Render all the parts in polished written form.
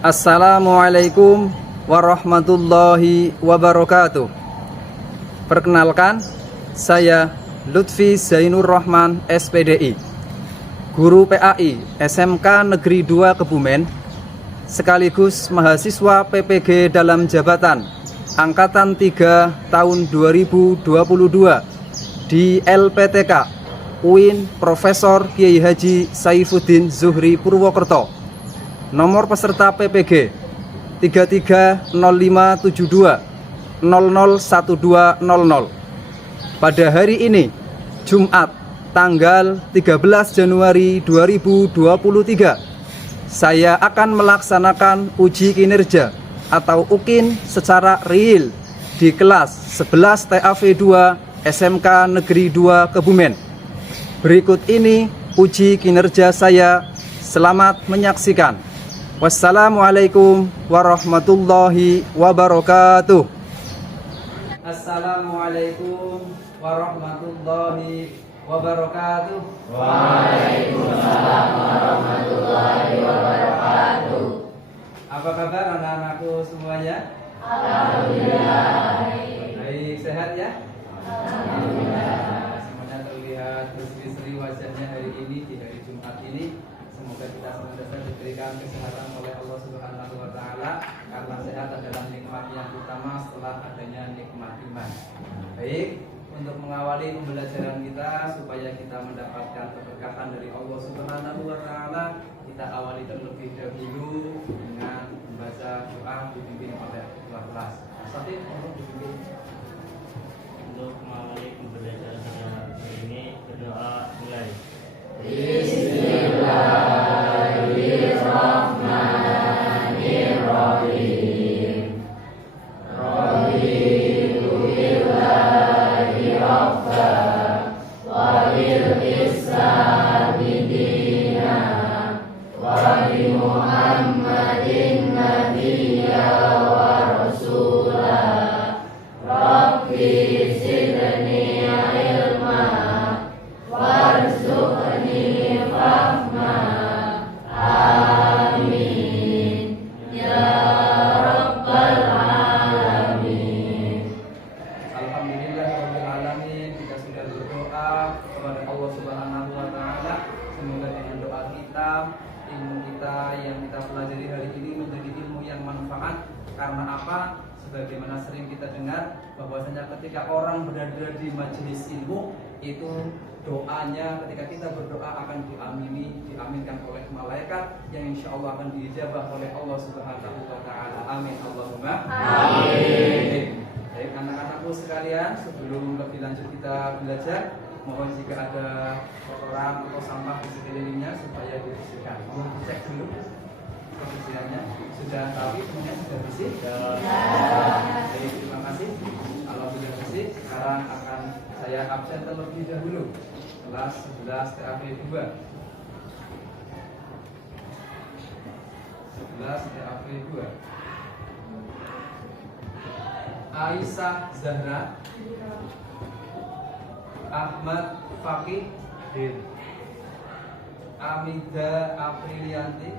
Assalamualaikum warahmatullahi wabarakatuh. Perkenalkan, saya Lutfi Zainur Rahman SPDI, Guru PAI SMK Negeri 2 Kebumen, sekaligus mahasiswa PPG dalam jabatan Angkatan 3 tahun 2022 di LPTK UIN Profesor Kiai Haji Saifuddin Zuhri Purwokerto. Nomor peserta PPG 330572 001200. Pada hari ini, Jumat, tanggal 13 Januari 2023, saya akan melaksanakan uji kinerja atau UKIN secara real di kelas 11 TAV 2 SMK Negeri 2 Kebumen. Berikut ini uji kinerja saya. Selamat menyaksikan. Wassalamualaikum warahmatullahi wabarakatuh. Assalamualaikum warahmatullahi wabarakatuh. Waalaikumsalam warahmatullahi wabarakatuh. Apa kabar anak-anakku semuanya? Alhamdulillah. Baik, sehat ya? Alhamdulillah. Semuanya terlihat berseri-seri wajahnya hari ini, di hari Jumat ini. Semoga kita senantiasa diberikan kesehatan oleh Allah Subhanahu wa Ta'ala, karena sehat adalah nikmat yang utama setelah adanya nikmat iman. Baik, untuk mengawali pembelajaran kita supaya kita mendapatkan keberkahan dari Allah Subhanahu wa Ta'ala, kita awali terlebih dahulu dengan membaca doa dipimpin oleh ketua kelas. Safif, untuk dipimpin. Untuk mengawali pembelajaran pada hari ini, berdoa mulai. Bismillahirrahmanirrahim. Raditu billahi rabba wa bil islami dinan wa bi Muhammadin nabiyya wa rasula. Rabbi zidni ilma warzuqni fahma. Amin ya rabbal alamin. Alhamdulillahirabbil alamin. Kita sudah berdoa kepada Allah Subhanahu wa Ta'ala. Semoga dengan doa kita, ilmu kita yang kita pelajari hari ini menjadi ilmu yang manfaat. Karena apa? Sebagaimana sering kita dengar bahwasanya ketika orang berada di majelis ilmu, itu doanya ketika kita berdoa akan diaminkan oleh malaikat yang insya Allah akan diijabah oleh Allah Subhanahu wa Ta'ala. Amin Allahumma amin. Baik anak-anakku sekalian, sebelum lebih lanjut kita belajar, mohon jika ada kotoran atau sampah di sekelilingnya supaya dibersihkan. Mohon dicek dulu kebersihannya. Sudah tahu semuanya sudah bersih? Baik, terima kasih. Kalau sudah bersih, sekarang akan saya absen terlebih dahulu. Kelas 11 TAV 2. 11 TAV 2. Aisyah Zahra, Ahmad Fakih, Amida Aprilianti,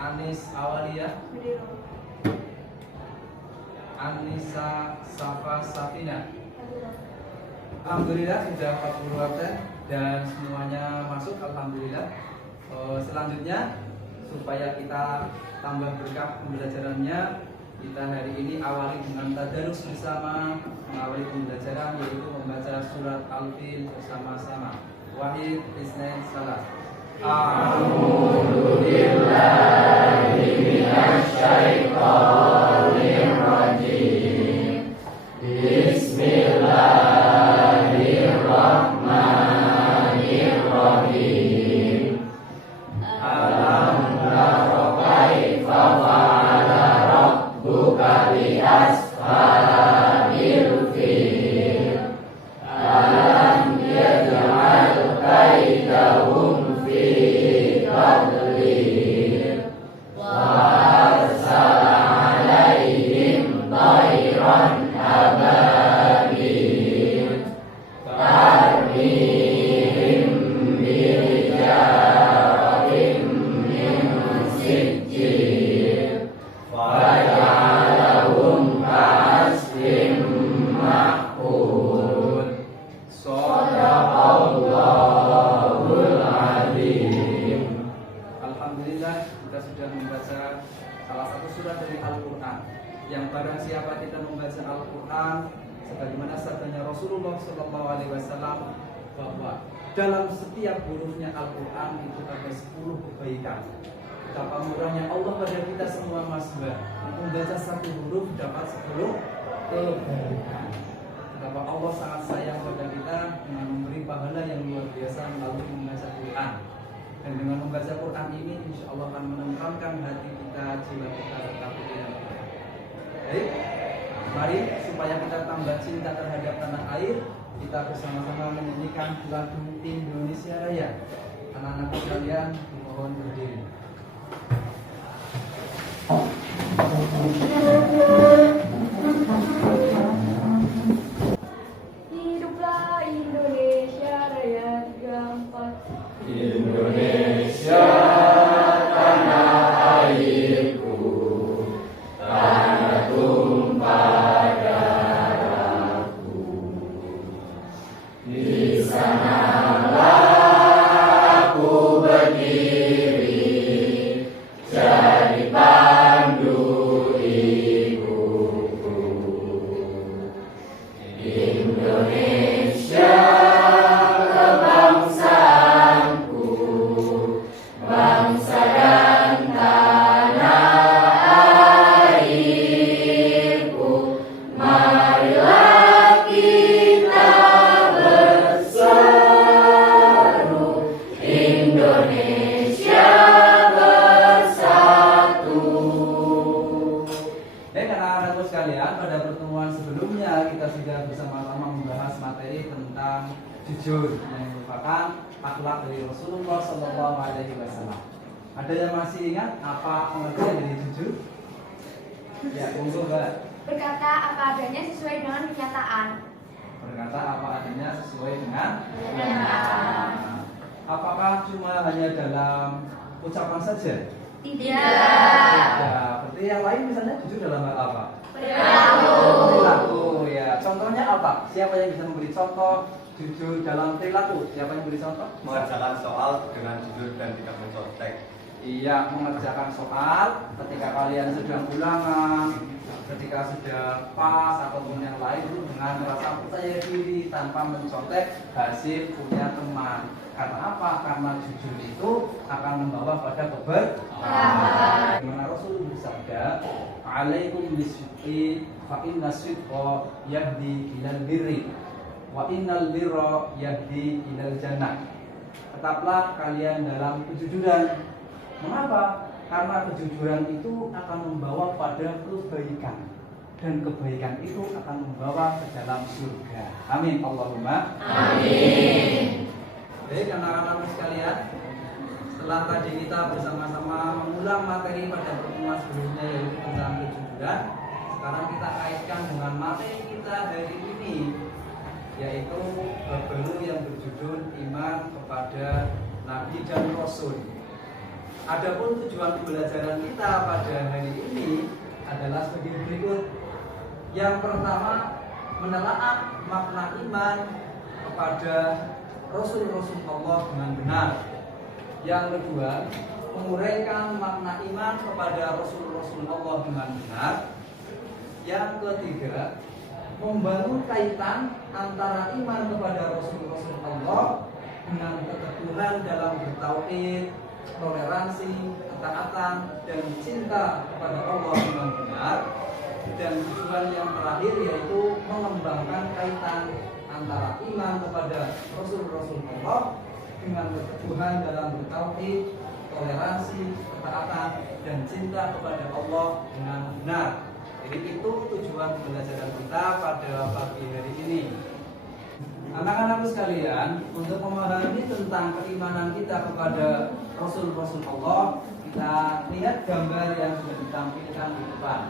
Anis Awalia, Anissa Safa Safina. Alhamdulillah sudah 40 absen dan semuanya masuk. Alhamdulillah. Selanjutnya supaya kita tambah berkah pembelajarannya, kita hari ini awali dengan tadarus bersama, mengawali pembelajaran yaitu membaca surat Al-Fil bersama-sama. Wahid, Isnain, Salas. A'udzu billahi minasyaitonir rajim. Bismillahirrahmanirrahim. Alam tara kaifa fa'ala rabbuka bi ashabil fil. Alam yaj'al kaidahum fi kita sudah membaca salah satu surat dari Al-Quran. Yang barang siapa kita membaca Al-Quran sebagaimana sabdanya Rasulullah SAW bahwa dalam setiap hurufnya Al-Quran itu ada 10 kebaikan. Betapa murahnya Allah pada kita semua Mas Mbak. Membaca satu huruf dapat 10 kebaikan. Betapa Allah sangat sayang pada kita dengan memberi pahala yang luar biasa melalui membaca Quran. Dan dengan membaca Quran ini insya Allah akan menenteramkan hati kita, jiwa kita, serta pikiran kita. Baik, mari supaya kita tambah cinta terhadap tanah air, kita bersama-sama menyanyikan lagu Indonesia Raya. Anak-anak sekalian, mohon berdiri. Hiduplah Indonesia Raya 34. Indonesia tanah airku, tanah tumpah darahku. Di sanalah aku berdiri, jadi pandu hidupku. Indonesia kebangsaanku, bangsa dan tanah airku. Marilah kita berseru, Indonesia bersatu. Anak-anakku sekalian, pada pertemuan sebelumnya kita sudah bersama-sama membahas materi tentang jujur yang merupakan akhlak dari Rasulullah SAW. Ada yang masih ingat apa pengertian dari jujur? Ya, monggo Mbak. Berkata apa adanya sesuai dengan kenyataan. Berkata apa adanya sesuai dengan Kenyataan. Apakah cuma hanya dalam ucapan saja? Tidak. Ya, berarti yang lain misalnya jujur dalam hal apa? Perilaku. Perilaku, ya. Contohnya apa? Siapa yang bisa memberi contoh jujur dalam perilaku? Siapa yang memberi contoh? Mengerjakan soal dengan jujur dan tidak mencontek. Iya, mengerjakan soal ketika kalian sedang ulangan, ketika sudah pas ataupun yang lain itu dengan rasa percaya diri tanpa mencontek hasil punya teman. Karena apa? Karena jujur itu akan membawa pada keberkahan. Dimana Rasul bersabda, "Alaikum bisidqi fa inna sidqa yahdi ilal birri wa innal birra yahdi ilal jannah." Tetaplah kalian dalam kejujuran. Mengapa? Karena kejujuran itu akan membawa pada kebaikan, dan kebaikan itu akan membawa ke dalam surga. Amin Allahumma Amin. Baik anak-anak sekalian, setelah tadi kita bersama-sama mengulang materi pada pertemuan sebelumnya yaitu tentang kejujuran, sekarang kita kaitkan dengan materi kita hari ini, yaitu baru yang berjudul iman kepada Nabi dan Rasul. Adapun tujuan pembelajaran kita pada hari ini adalah sebagai berikut. Yang pertama, menelaah makna iman kepada Rasul-Rasul Allah dengan benar. Yang kedua, menguraikan makna iman kepada Rasul-Rasul Allah dengan benar. Yang ketiga, membangun kaitan antara iman kepada Rasul-Rasul Allah dengan keteguhan dalam bertauhid, toleransi, ketaatan, dan cinta kepada Allah dengan benar. Dan tujuan yang terakhir yaitu mengembangkan kaitan antara iman kepada Rasul-Rasul Allah dengan keteguhan dalam bertauhid, toleransi, ketaatan, dan cinta kepada Allah dengan benar. Jadi itu tujuan pembelajaran kita pada pagi hari ini. Anak-anakku sekalian, untuk memahami tentang keimanan kita kepada Rasul-Rasul Allah, kita lihat gambar yang sudah ditampilkan di depan.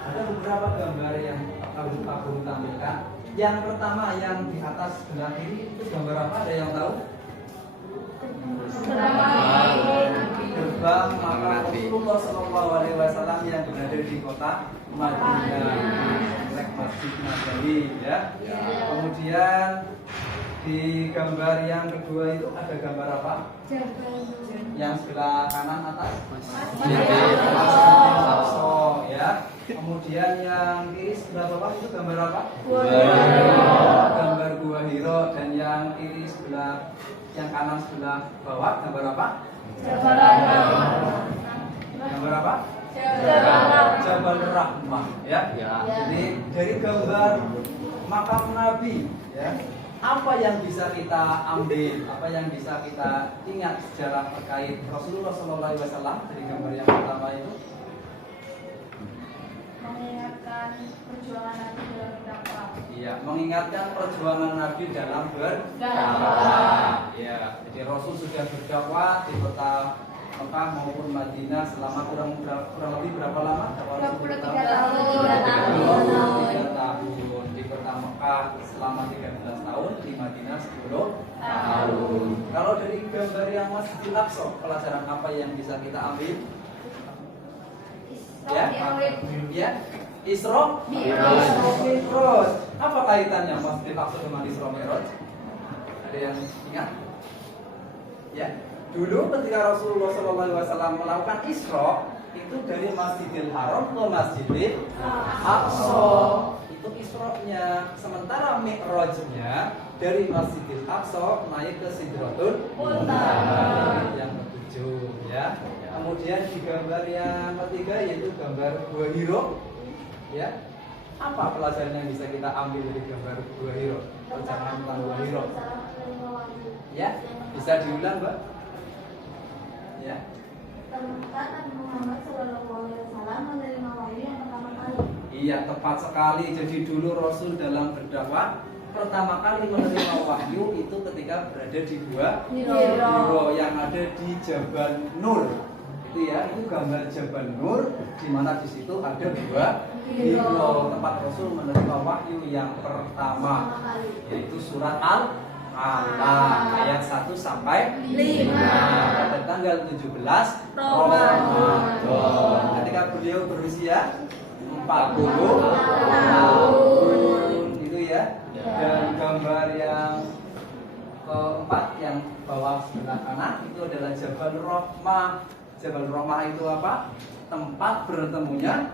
Ada beberapa gambar yang Pak Guru tampilkan. Yang pertama yang di atas sebelah kiri itu gambar apa? Ada yang tahu? Gerbang makam Rasulullah SAW yang berada di kota Madinah, komplek Masjid Nabawi, ya. Kemudian Di gambar yang kedua itu ada gambar apa? Yang sebelah kanan atas? Masjidil Aqsa, ya. Kemudian yang kiri sebelah bawah itu gambar apa? Gambar Gua Hiro. Dan yang kiri sebelah, yang kanan sebelah bawah gambar apa? Gambar apa? Jabal Rahmah, ya. Jadi dari gambar makam Nabi, ya. Apa yang bisa kita ambil, apa yang bisa kita ingat sejarah terkait Rasulullah SAW dari gambar yang pertama itu? Mengingatkan perjuangan Nabi dalam berdakwah. Iya, mengingatkan perjuangan Nabi dalam berdakwah. Berdakwah. Ya, jadi Rasul sudah berdakwah di kota Mekah maupun Madinah selama kurang lebih berapa lama? 23 tahun. 23 tahun. Di kota Mekah selama 13 tahun, di Madinah 10 tahun. Kalau dari gambar yang Masjidil Aqsa, pelajaran apa yang bisa kita ambil? Ya, ya, Isra Mi'raj. Apa kaitannya Masjidil Aqsa dengan Isra Mi'raj? Ada yang ingat? Ya, dulu ketika Rasulullah SAW melakukan Isra itu dari Masjidil Haram ke Masjidil Aqsa, itu Isra-nya. Sementara Mi'rajnya dari Masjidil Aqsa naik ke Sidratul Muntaha yang ketujuh, ya. Kemudian di gambar yang ketiga yaitu gambar Gua Hiro, ya. Apa pelajaran yang bisa kita ambil dari gambar Gua Hiro? Pelajaran tentang Gua Hiro. Ya, bisa diulang, Mbak? Ya. Tempat Nabi Muhammad SAW menerima wahyu yang pertama kali. Iya, tepat sekali. Jadi dulu Rasul dalam berdakwah pertama kali menerima wahyu itu ketika berada di Gua Hiro yang ada di Jabal Nur. Itu ya, itu gambar Jabal Nur di mana di situ ada Gua Hiro, tempat Rasul menerima wahyu yang pertama, yaitu surat Al-Alaq ayat 1 sampai 5 pada tanggal 17 Ramadan ketika beliau berusia 40 tahun, itu ya. Dan gambar yang keempat yang bawah sebelah kanan itu adalah Jabal Rahmah. Jabal Rahmah itu apa? Tempat bertemunya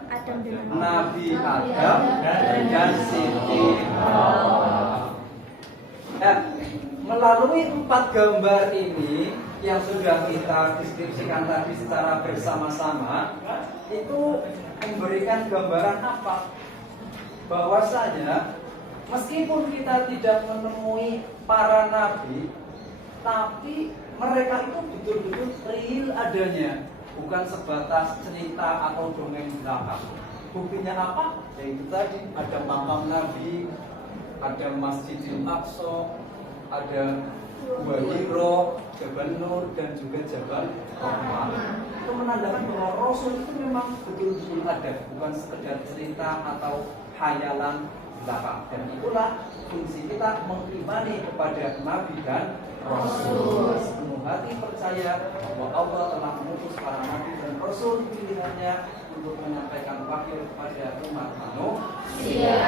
Nabi Adam dan Siti Hawa. Dan melalui 4 gambar ini yang sudah kita deskripsikan tadi secara bersama-sama, itu memberikan gambaran apa? Bahwasanya meskipun kita tidak menemui para nabi, tapi mereka itu betul-betul real adanya, bukan sebatas cerita atau dongeng belaka. Buktinya apa? Yaitu tadi ada makam Nabi, ada Masjidil Aqsa, ada Gua Hiro, Jabal Nur, dan juga Jabal Rahmah. Itu menandakan bahwa Rasul itu memang betul-betul ada, bukan sekedar cerita atau khayalan belaka. Dan itulah fungsi kita mengimani kepada Nabi dan Rasul. Sepenuh hati percaya bahwa Allah telah mengutus para Nabi dan Rasul pilihannya untuk menyampaikan wahyu kepada umat manusia.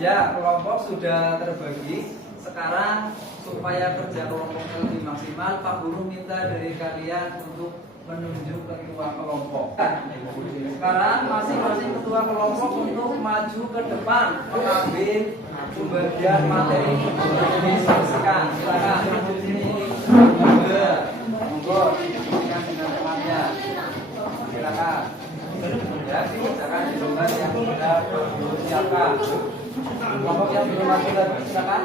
Ya, kelompok sudah terbagi. Sekarang supaya kerja kelompoknya lebih maksimal, Pak Guru minta dari kalian untuk menunjuk ketua kelompok. Sekarang masing-masing ketua kelompok untuk maju ke depan mengambil pembagian materi didiskusikan. Silakan maju sini. Monggo, diskusikan dengan temannya. Silakan. Ya, silakan di tempat yang sudah siapkan. Kelompok yang belum maju lagi, silakan.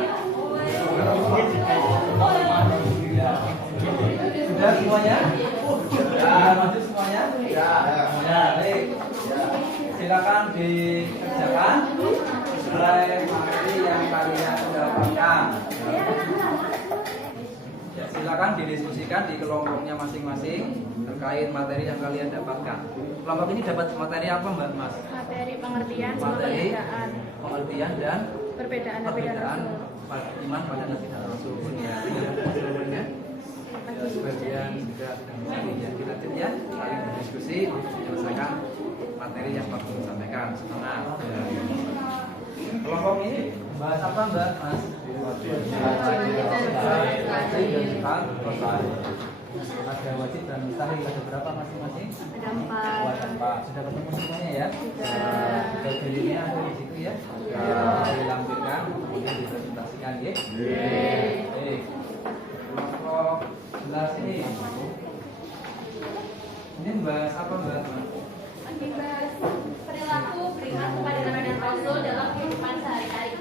Sudah semuanya? Sudah maju semuanya? Ya. Baik. Silakan dikerjakan sesuai materi yang kalian dapatkan. Ya, silakan didiskusikan di kelompoknya masing-masing terkait materi yang kalian dapatkan. Kelompok ini dapat materi apa, Mbak Mas? Materi pengertian sama Materi perbedaan. pengertian dan Perbedaan Nabi dan Rasul. iman pada Nabi dan Rasul. Ya, ya. Sebagian juga ya, kita ya, saling berdiskusi menyelesaikan materi yang Pak Guru sampaikan. Semangat. Ya. Kelompok ini bahas apa Mbak Mas? Ada wajib dan mustahil, ada berapa masing-masing? Ada 4. Ada 4. Sudah ketemu semuanya ya? Sudah. Dalilnya ada di situ ya? Dilampirkan, kemudian dipresentasikan ya? Baik. Kelompok 11 ini. Ini bahas apa Mbak? Membahas perilaku beriman kepada Nabi dan Rasul dalam kehidupan sehari-hari.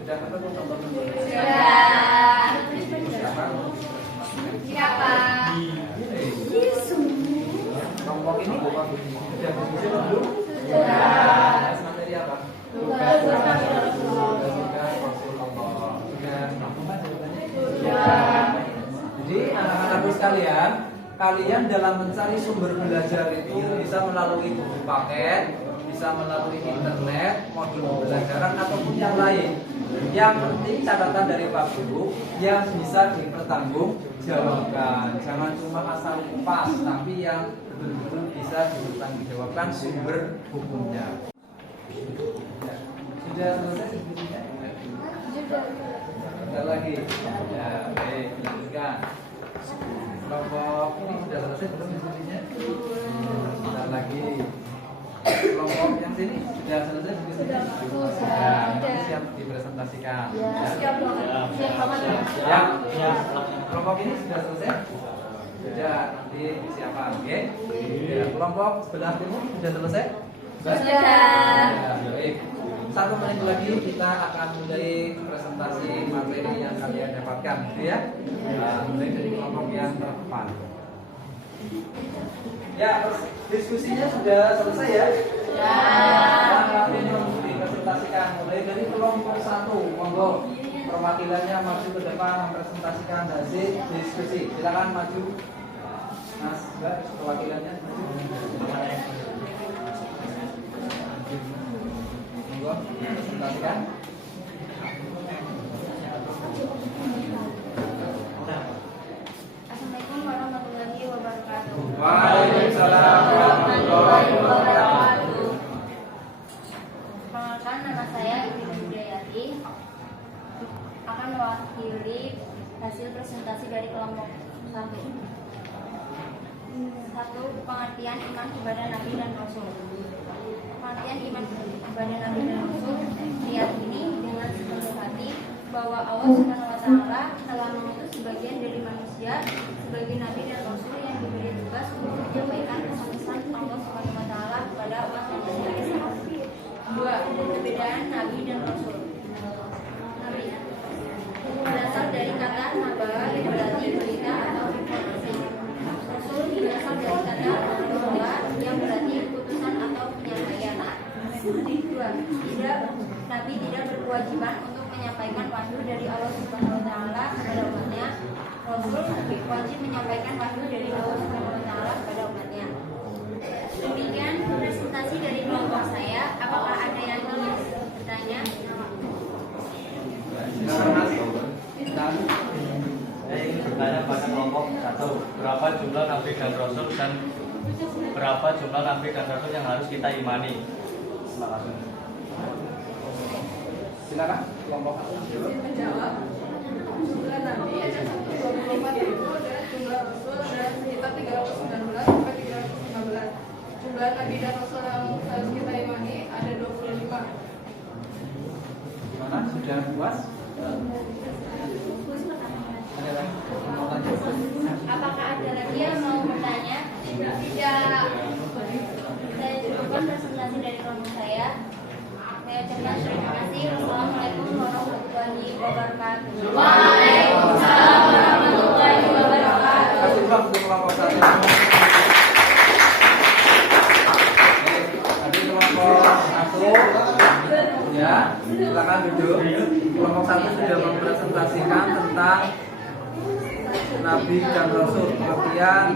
Sudah ketemu teman-teman? Sudah. Silakan. Siapa? Kelompok ini sudah diskusi belum? Sudah. Bahas materi apa? Tugas Rasul. Tugas Rasulullah. Sudah melakukan jawabannya? Sudah. Jadi anak-anakku sekalian, kalian dalam mencari sumber belajar itu bisa melalui buku paket, bisa melalui internet, modul pembelajaran ataupun yang lain. Yang penting catatan dari Pak Guru yang bisa dipertanggungjawabkan. Jangan cuma asal kupas, tapi yang betul-betul bisa dipertanggungjawabkan sumber hukumnya. Sudah selesai diskusinya? Bentar lagi. Ya, baik, lanjutkan. Kelompok ini sudah selesai belum diskusinya? Bentar lagi. Kelompok yang sini sudah selesai diskusinya? Ya, nanti siap dipresentasikan. Siap banget. Ya, kelompok ini sudah selesai? Sudah, nanti disiapkan, oke? Ya, kelompok sebelah timur sudah selesai? Sudah. Ya, baik. 1 menit lagi kita akan mulai presentasi materi yang kalian dapatkan, gitu ya? Mulai dari kelompok yang terdepan. Ya, diskusinya sudah selesai ya? Ya. Kalian dipresentasikan mulai dari kelompok 1, monggo perwakilannya maju ke depan mempresentasikan hasil diskusi. Silakan maju, Mas, Mbak, perwakilannya maju. Monggo presentasikan. Assalamualaikum warahmatullahi wabarakatuh. Waalaikumsalam warahmatullahi wabarakatuh. Perkenalkan, nama saya Ibu Hidayati akan mewakili hasil presentasi dari kelompok 1. 1. Pengertian iman kepada Nabi dan Rasul. Pengertian iman kepada Nabi dan Rasul diyakini dengan sepenuh hati bahwa Allah Subhanahu wa Ta'ala telah mengutus sebagian dari manusia sebagai Nabi dan Rasul yang diberi tugas untuk menyampaikan pesan-pesan Allah Subhanahu wa Ta'ala kepada umat manusia. 2. Perbedaan Nabi dan Rasul. Nabi berasal dari kata naba yang berarti berita atau informasi. Rasul berasal dari kata rasulullah yang berarti putusan atau penyampaian. 2. Nabi tidak berkewajiban untuk menyampaikan wahyu dari Allah Subhanahu wa Ta'ala kepada umatnya. Rasul wajib menyampaikan wahyu dari Allah Subhanahu wa Ta'ala kepada umatnya. Demikian presentasi dari kelompok saya. Apakah ada yang ingin bertanya? Silakan Mas. Saya ingin bertanya pada kelompok 1, berapa jumlah Nabi dan Rasul dan berapa jumlah Nabi dan Rasul yang harus kita imani? Terima kasih. Silakan kelompok 1. Menjawab, jumlah Nabi ada 124.000 dan jumlah Rasul ada sekitar 319 sampai 315. Jumlah Nabi dan Rasul yang harus kita imani ada 25. Gimana? Sudah puas? Ada lagi? Mau tanya? Apakah ada lagi yang mau bertanya? Tidak. Saya cukupkan presentasi dari kelompok saya. Saya ucapkan terima kasih. Wassalamualaikum warahmatullahi wabarakatuh. Waalaikumsalam warahmatullahi wabarakatuh. Kasih bang untuk kelompok 1. Tadi kelompok 1 ya, silakan duduk. Kelompok 1 sudah mempresentasikan tentang Nabi dan Rasul, pengertian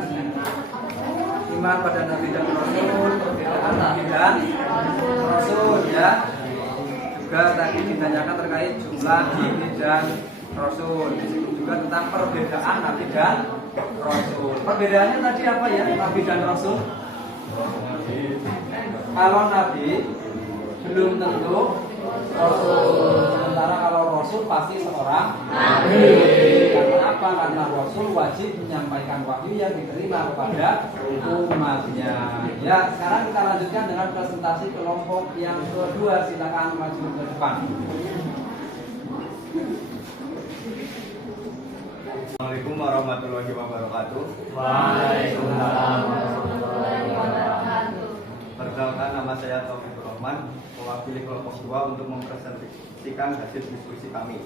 iman pada Nabi dan Rasul, perbedaan Nabi dan Rasul ya. Juga tadi ditanyakan terkait jumlah Nabi dan Rasul. Di situ juga tentang perbedaan Nabi dan Rasul. Perbedaannya tadi apa ya, Nabi dan Rasul? Kalau Nabi belum tentu Rasul. Sementara kalau Rasul pasti seorang Nabi. Karena apa? Karena Rasul wajib menyampaikan wahyu yang diterima kepada umatnya. Ya, sekarang kita lanjutkan dengan presentasi kelompok yang kedua. Silakan maju ke depan. Assalamualaikum warahmatullahi wabarakatuh. Waalaikumsalam warahmatullahi wabarakatuh. Perkenalkan, nama saya Taufik Rahman, mewakili kelompok 2 untuk mempresentasikan hasil diskusi kami,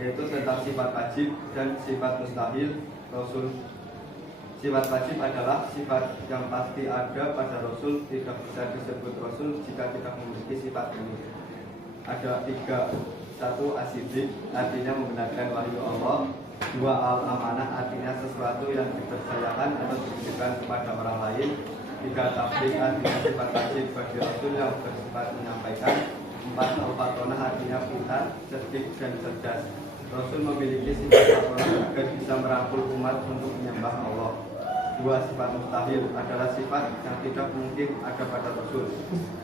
yaitu tentang sifat wajib dan sifat mustahil Rasul. Sifat wajib adalah sifat yang pasti ada pada Rasul, tidak bisa disebut Rasul jika tidak memiliki sifat ini. Ada 3. 1. As-siddiq, artinya membenarkan wahyu Allah. 2. Al-amanah, artinya sesuatu yang dipercayakan atau diberikan kepada orang lain. 3. Tabligh, artinya sifat wajib bagi Rasul yang bersifat menyampaikan. 4. Al-fatonah, artinya pintar, cerdik, dan cerdas. Rasul memiliki sifat fatonah agar bisa merangkul umat untuk menyembah Allah. 2. Sifat mustahil adalah sifat yang tidak mungkin ada pada Rasul.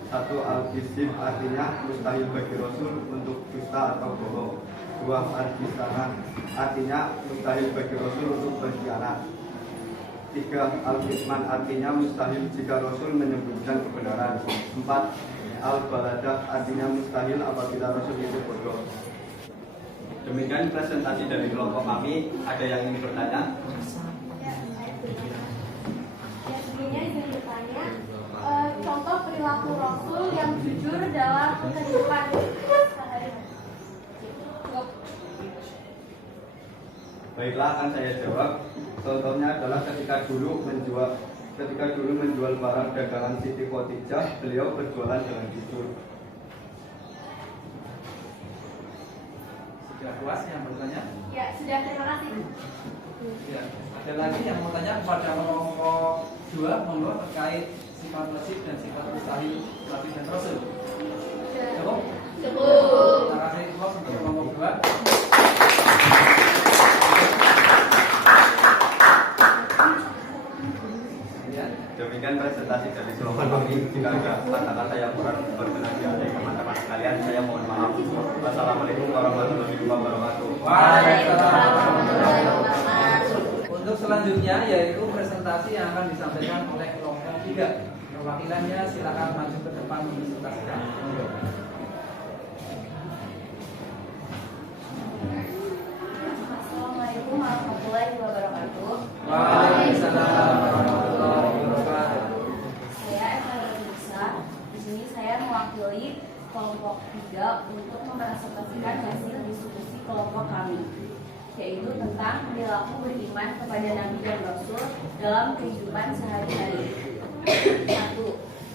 1. Al-kizib, artinya mustahil bagi Rasul untuk dusta atau bohong. 2. Al-bisanah, artinya mustahil bagi Rasul untuk berkhianat. 3. Al-kisman, artinya mustahil jika Rasul menyembunyikan kebenaran. 4. Al-baladah, artinya mustahil apabila Rasul itu bodoh. Demikian presentasi dari kelompok kami. Ada yang ingin bertanya? Sebelumnya ingin bertanya, contoh perilaku Rasul yang jujur dalam kehidupan sehari-hari. Baiklah, akan saya jawab. Contohnya adalah ketika dulu menjual barang dagangan Siti Khotijah, beliau berjualan dengan jujur. Sudah puas yang bertanya? Ya, sudah, terima kasih. Ya. Ada lagi yang mau tanya kepada kelompok 2 monggo terkait sifat wajib dan sifat mustahil Nabi dan Rasul. Cukup? Cukup. Terima kasih kelompok untuk kelompok 2. Demikian presentasi dari kelompok kami. Jika ada kata-kata yang kurang berkenan di hati teman-teman sekalian, saya mohon maaf. Wassalamualaikum warahmatullahi wabarakatuh. Waalaikumsalam warahmatullahi wabarakatuh. Untuk selanjutnya yaitu presentasi yang akan disampaikan oleh kelompok 3. Perwakilannya silakan maju ke depan mempresentasikan. Assalamualaikum warahmatullahi wabarakatuh. Waalaikumsalam warahmatullahi wabarakatuh. Saya Eva Nurisa. Di sini saya mewakili kelompok 3 untuk mempresentasikan hasil diskusi kelompok kami, yaitu tentang perilaku beriman kepada Nabi dan Rasul dalam kehidupan sehari-hari. 1.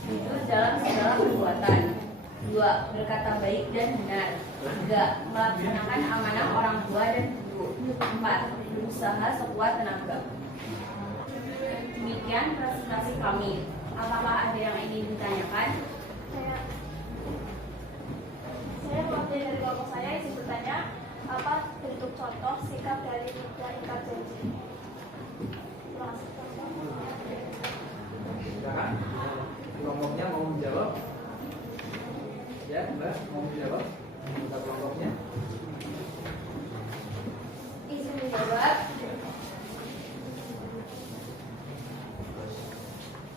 Jujur dalam segala perbuatan. 2. Berkata baik dan benar. 3. Melaksanakan amanah orang tua dan guru. 4. Berusaha sekuat tenaga. Demikian presentasi kami. Apakah ada yang ingin ditanyakan? Saya mewakili dari kelompok saya izin bertanya, apa bentuk contoh sikap dari ingkar janji? Terima kasih. Silakan. Kelompoknya mau menjawab? Ya, Mbak, mau menjawab? Minta kelompoknya. Izin menjawab.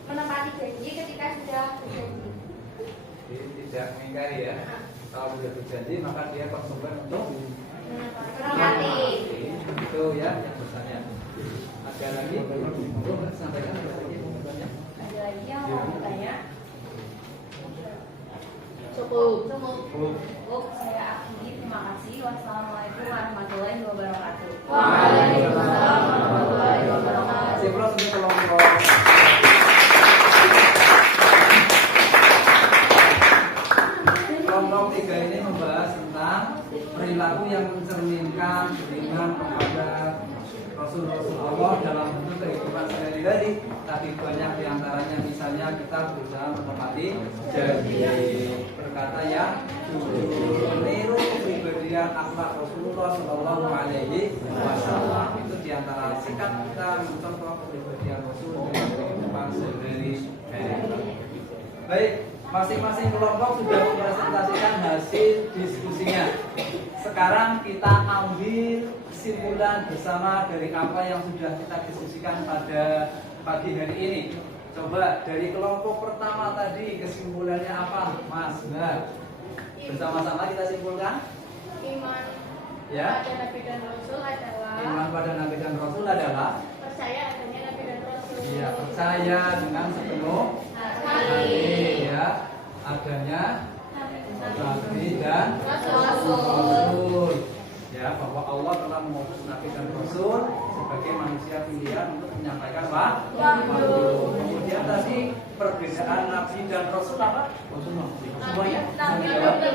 Menepati janji ketika sudah berjanji. Jadi tidak mengingkari ya. Kalau sudah berjanji maka dia konsumpen untuk Menepati. itu ya yang bertanya. Ada lagi? Monggo Mbak, sampaikan ada lagi pembahasannya. Ada lagi yang mau bertanya? Cukup. Cukup. Saya akhiri. Terima kasih. Wassalamualaikum warahmatullahi wabarakatuh. Waalaikumsalam warahmatullahi wabarakatuh. Terima kasih untuk kelompok. Kelompok 3 ini membahas tentang perilaku yang mencerminkan beriman kepada Rasul-Rasul Allah dalam bentuk kehidupan sehari-hari. Tapi banyak diantaranya misalnya kita berusaha menepati janji, berkata yang jujur, meniru kepribadian akhlak Rasulullah Shallallahu Alaihi Wasallam. Itu diantara sikap kita mencontoh kepribadian Rasul dalam kehidupan sehari-hari. Baik, Masing-masing kelompok sudah mempresentasikan hasil diskusinya. Sekarang kita ambil kesimpulan bersama dari apa yang sudah kita diskusikan pada pagi hari ini. Coba dari kelompok pertama tadi kesimpulannya apa, Mas? Nah, bersama-sama kita simpulkan. Iman Ya. pada Nabi dan Rasul adalah Iman pada Nabi dan Rasul adalah percaya adanya Nabi dan Rasul. ya, percaya dengan sepenuh hati ya adanya Nabi dan Rasul. Ya, bahwa Allah telah mengutus Nabi dan Rasul sebagai manusia pilihan untuk menyampaikan wahyu. Kemudian tadi perbedaan Nabi dan Rasul apa? Semuanya? Nabi Nabi.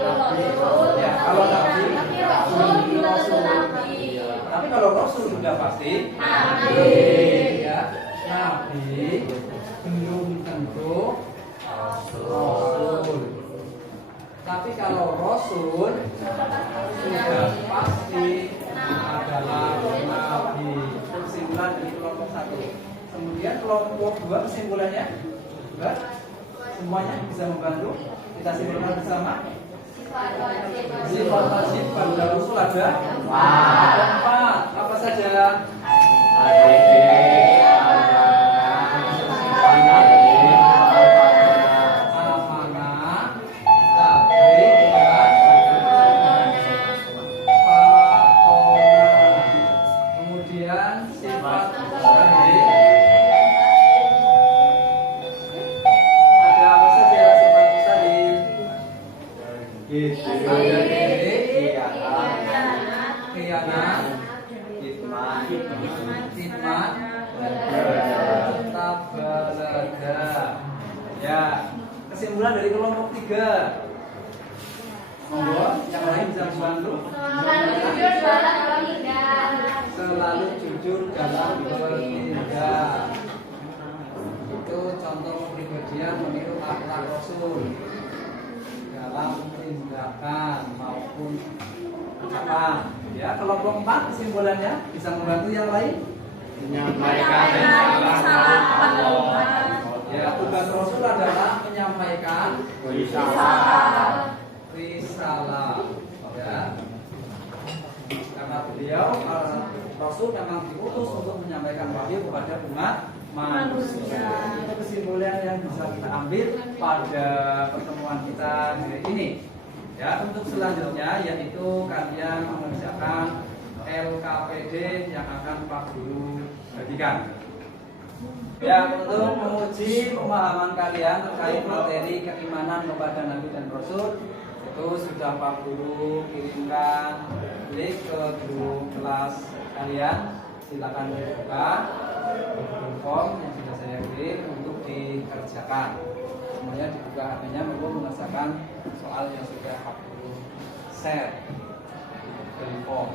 Rasul. Ya, kalau Nabi, Rasul, Rasul. Nabi. Tapi kalau Rasul sudah pasti Nabi. Ya, Nabi belum tentu Rasul. Tapi kalau Rasul sudah pasti adalah Nabi. Kesimpulan dari kelompok 1. Kemudian kelompok 2 kesimpulannya juga semuanya bisa membantu. Kita simpulkan bersama. Sifat wajib pada Rasul ada 4. Apa saja? Amanah, tabligh, fatonah. Kemudian sifat mustahil. Ada apa saja sifat mustahil? Ada khianat, khidmat, tabalada. Ya, kesimpulan dari kelompok 3. Monggo, yang lain bisa membantu. Selalu jujur dalam bertindak. Itu contoh kepribadian meniru akhlak Rasul dalam tindakan maupun ucapan. Ya, kelompok 4 kesimpulannya bisa membantu yang lain. Menyampaikan risalah Allah. Ya, tugas Rasul adalah menyampaikan risalah. Ya. Karena beliau Rasul memang diutus untuk menyampaikan wahyu kepada umat manusia. Itu kesimpulan yang bisa kita ambil pada pertemuan kita hari ini. Ya, untuk selanjutnya yaitu kalian mengerjakan LKPD yang akan Pak Guru bagikan. Ya, untuk menguji pemahaman kalian terkait materi keimanan kepada Nabi dan Rasul itu sudah Pak Guru kirimkan link ke grup kelas kalian. Silakan dibuka form yang sudah saya kirim untuk dikerjakan. Semuanya dibuka HP-nya untuk mengerjakan soal yang sudah Pak Guru share di form.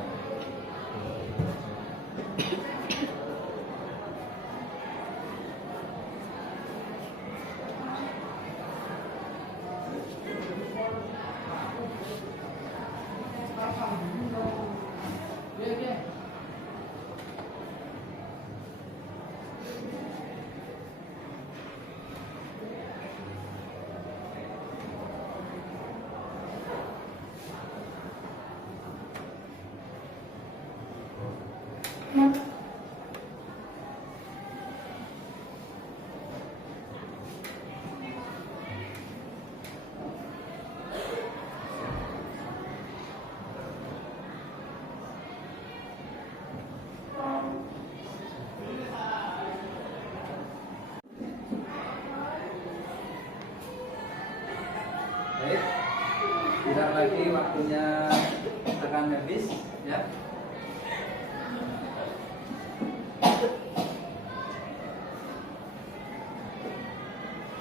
Baik, tidak lagi waktunya akan habis, ya.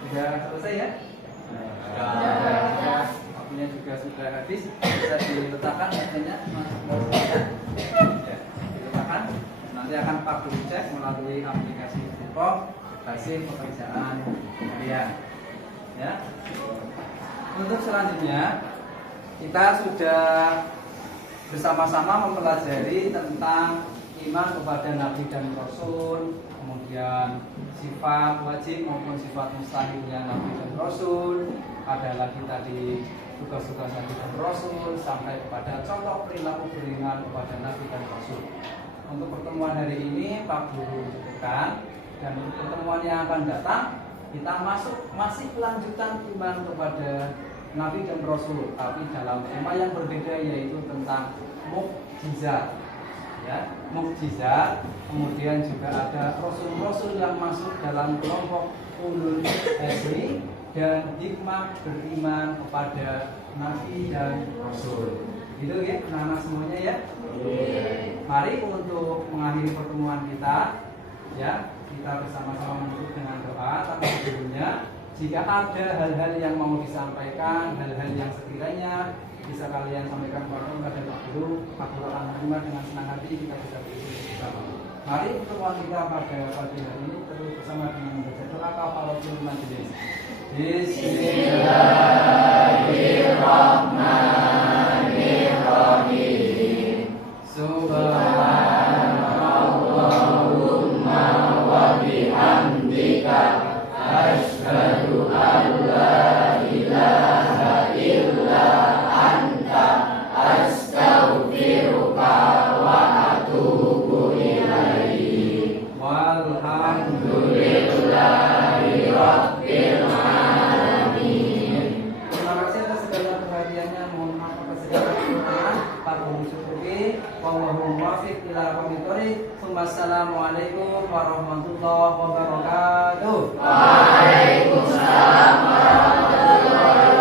Sudah selesai ya? Sudah. Waktunya juga sudah habis. Bisa diletakkan waktunya, ya. Diletakkan. Nanti akan Pak Guru cek melalui aplikasi Form hasil pekerjaan kalian, ya. Untuk selanjutnya kita sudah bersama-sama mempelajari tentang iman kepada Nabi dan Rasul, kemudian sifat wajib maupun sifat mustahilnya Nabi dan Rasul, ada lagi tadi tugas-tugas Nabi dan Rasul, sampai kepada contoh perilaku beriman kepada Nabi dan Rasul. Untuk pertemuan hari ini Pak Guru cukupkan, dan untuk pertemuan yang akan datang kita masih kelanjutan iman kepada Nabi dan Rasul, tapi dalam tema yang berbeda, yaitu tentang mukjizat. Ya, mukjizat. Kemudian juga ada rasul-rasul yang masuk dalam kelompok ulul azmi dan hikmah beriman kepada Nabi dan Rasul. Gitu ya, anak-anak semuanya ya. Mari untuk mengakhiri pertemuan kita, ya, kita bersama-sama menutup dengan doa. Tapi sebelumnya, jika ada hal-hal yang mau disampaikan, hal-hal yang sekiranya bisa kalian sampaikan kepada Pak Guru akan menerima dengan senang hati, kita bisa berdiskusi bersama. Mari pertemuan kita pada pagi hari ini terus bersama dengan membaca doa kafaratul majelis. Bismillahirrahmanirrahim. Subhanallahumma wa bihamdika asyhadu an la ilaha illa anta astaghfiruka wa atubu ilaik. Walhamdulillahi rabbil alamin. Terima kasih atas segala perhatiannya. Mohon maaf atas segala kekurangan. Pak Guru cukupi. Wallahul muwaffiq ila aqwamit thoriq. Wassalamualaikum warahmatullahi wabarakatuh. Waalaikumsalam warahmatullahi wabarakatuh.